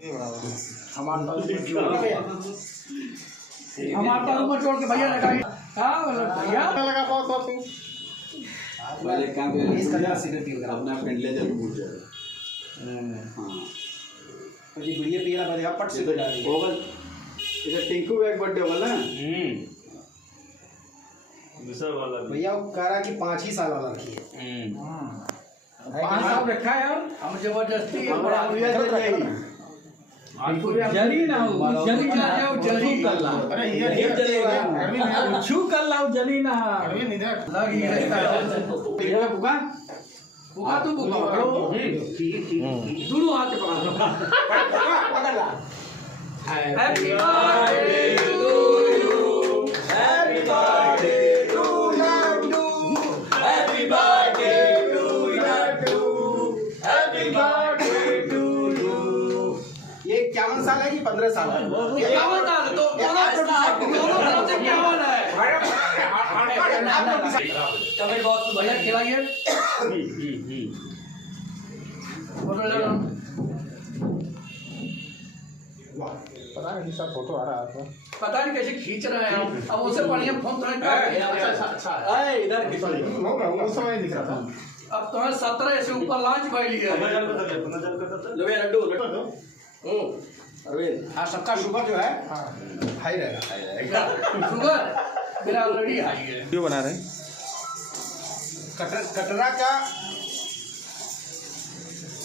हमारा रूम छोड़ के भैया लगा भैया लगा बहुत पहले काम अपना पेंडले जब भूल जाएगा। हाँ जी बढ़िया पिया बढ़िया पट से बजा दी ओवल इधर टिंकू का एक बर्थडे होगा ना। दूसरा वाला भैया वो कह रहा कि 5 ही साल वाला रखी है 5 साल रखा है यार हम जबरदस्ती बड़ा भैया चल जाएगी। जली ना हो जली ना जाओ जली कर ला अरे ये चलेगा छू कर लाओ जली ना अरविंद इधर लगी है भैया बुका बुका तू बुका दोनों हाथ पकड़ पकड़ ला happy birthday to you happy birthday to you happy birthday to you happy birthday to you. ये 51 साल है कि 15 साल है? 51 साल तो दोनों तरफ से 51 है। कमेंट बॉक्स में भैया खिलाइए। पता नहीं सब फोटो आ रहा है पता नहीं कैसे खींच रहे हैं अब उससे बढ़िया फोन तो अच्छा इधर वो समय दिख रहा था अब तुम्हें 17 से ऊपर लॉन्च भइली है। लो भैया लड्डू अरविंद हाँ सबका शुगर जो है हाई रहेगा शुगर मेरा ऑलरेडी हाई है। क्यों बना रहे हैं? कटरा का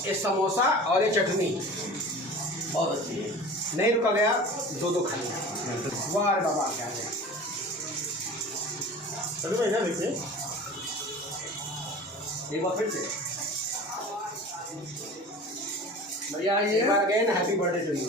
ये समोसा और ये चटनी बहुत अच्छी है। नहीं रुका गया दो खा लिया वाह रे बाबा क्या है चलो भाई देखिए एक बार फिर से भैया ये एक बार again happy birthday to you